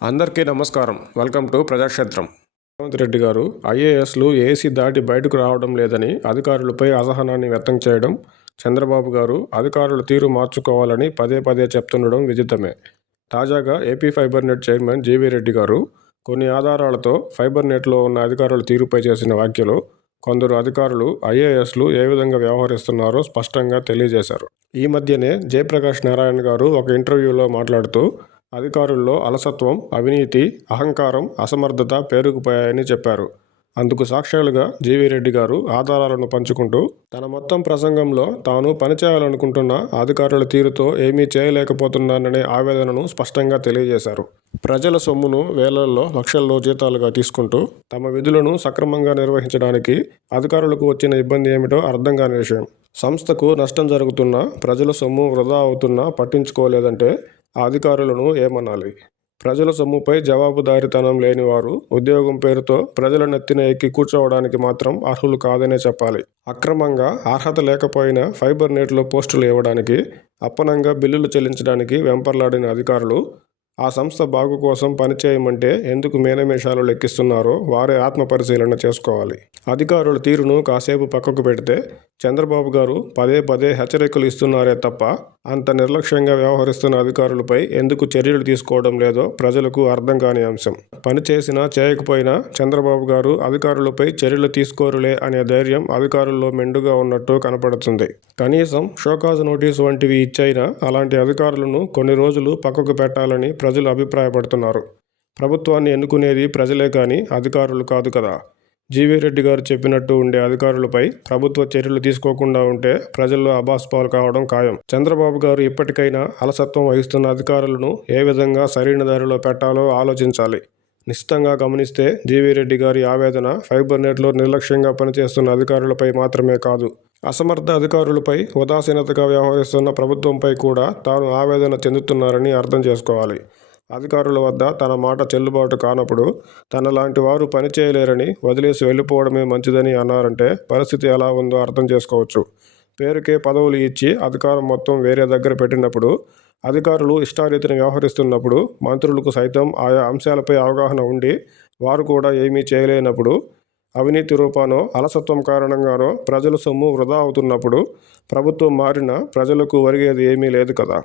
అందరికీ నమస్కారం. Welcome to Prajakshetram. Revanth Reddy గారు ఐఏఎస్లు ఏసీ దాటి బయటకు రావడం లేదని అధికారులపై అసహనాన్ని వ్యక్తం చేయడం, చంద్రబాబు గారు అధికారుల తీరు మార్చుకోవాలని పదే పదే చెప్తుండడం విదితమే. తాజాగా AP fibre net chairman GV Reddy గారు కొన్ని ఆధారాలతో ఫైబర్ నెట్లో ఉన్న అధికారుల తీరుపై చేసిన వ్యాఖ్యలు కొందరు అధికారులు ఐఏఎస్లు ఏ విధంగా వ్యవహరిస్తున్నారో స్పష్టంగా తెలియజేశారు. ఈ మధ్యనే జయప్రకాష్ నారాయణ గారు ఒక ఇంటర్వ్యూలో మాట్లాడుతూ అధికారుల్లో అలసత్వం, అవినీతి, అహంకారం, అసమర్థత పేరుకుపోయాయని చెప్పారు. అందుకు సాక్ష్యాలుగా జీవీ రెడ్డి గారు ఆధారాలను పంచుకుంటూ తన మొత్తం ప్రసంగంలో తాను పనిచేయాలనుకుంటున్న అధికారుల తీరుతో ఏమీ చేయలేకపోతున్నాననే ఆవేదనను స్పష్టంగా తెలియజేశారు. ప్రజల సొమ్మును వేలల్లో, లక్షల్లో జీతాలుగా తీసుకుంటూ తమ విధులను సక్రమంగా నిర్వహించడానికి అధికారులకు వచ్చిన ఇబ్బంది ఏమిటో అర్థం కాని విషయం. సంస్థకు నష్టం జరుగుతున్నా, ప్రజల సొమ్ము వృధా అవుతున్నా పట్టించుకోలేదంటే ఆ అధికారులను ఏమనాలి? ప్రజల సొమ్ముపై జవాబుదారీతనం లేనివారు ఉద్యోగం పేరుతో ప్రజల నెత్తిన ఎక్కి కూర్చోవడానికి మాత్రం అర్హులు కాదనే చెప్పాలి. అక్రమంగా అర్హత లేకపోయినా ఫైబర్ నెట్లో పోస్టులు ఇవ్వడానికి, అప్పనంగా బిల్లులు చెల్లించడానికి వెంపర్లాడిన అధికారులు ఆ సంస్థ బాగు కోసం పనిచేయమంటే ఎందుకు మేనమేషాలు లెక్కిస్తున్నారో వారే ఆత్మపరిశీలన చేసుకోవాలి. అధికారుల తీరును కాసేపు పక్కకు పెడితే చంద్రబాబు గారు పదే పదే హెచ్చరికలు ఇస్తున్నారే తప్ప అంత నిర్లక్ష్యంగా వ్యవహరిస్తున్న అధికారులపై ఎందుకు చర్యలు తీసుకోవడం లేదో ప్రజలకు అర్థం కాని అంశం. పని చేసినా చేయకపోయినా చంద్రబాబు గారు అధికారులపై చర్యలు తీసుకోరులే అనే ధైర్యం అధికారుల్లో మెండుగా ఉన్నట్టు కనపడుతుంది. కనీసం షోకాజ్ నోటీసు వంటివి ఇచ్చైనా అలాంటి అధికారులను కొన్ని రోజులు పక్కకు పెట్టాలని ప్రజలు అభిప్రాయపడుతున్నారు. ప్రభుత్వాన్ని ఎన్నుకునేది ప్రజలే కానీ అధికారులు కాదు కదా. జీవీ రెడ్డి గారు చెప్పినట్టు ఉండే అధికారులపై ప్రభుత్వ చర్యలు తీసుకోకుండా ఉంటే ప్రజల్లో అభాస్పాలు కావడం ఖాయం. చంద్రబాబు గారు ఇప్పటికైనా అలసత్వం వహిస్తున్న అధికారులను ఏ విధంగా సరైన దారిలో పెట్టాలో ఆలోచించాలి. నిశితంగా గమనిస్తే జీవీ రెడ్డి గారి ఆవేదన ఫైబర్ నెట్లో నిర్లక్ష్యంగా పనిచేస్తున్న అధికారులపై మాత్రమే కాదు, అసమర్థ అధికారులపై, ఉదాసీనతగా వ్యవహరిస్తున్న ప్రభుత్వంపై కూడా తాను ఆవేదన చెందుతున్నారని అర్థం చేసుకోవాలి. అధికారుల వద్ద తన మాట చెల్లుబాటు కానప్పుడు తనలాంటి వారు పని చేయలేరని వదిలేసి వెళ్ళిపోవడమే మంచిదని అన్నారంటే పరిస్థితి ఎలా ఉందో అర్థం చేసుకోవచ్చు. పేరుకే పదవులు ఇచ్చి అధికారం మొత్తం వేరే దగ్గర పెట్టినప్పుడు, అధికారులు ఇష్టారీతిని వ్యవహరిస్తున్నప్పుడు, మంత్రులకు సైతం ఆయా అంశాలపై అవగాహన ఉండి వారు కూడా ఏమీ చేయలేనప్పుడు, అవినీతి రూపానో అలసత్వం కారణంగానో ప్రజల సొమ్ము వృధా అవుతున్నప్పుడు ప్రభుత్వం మారినా ప్రజలకు ఒరిగేది ఏమీ లేదు కదా.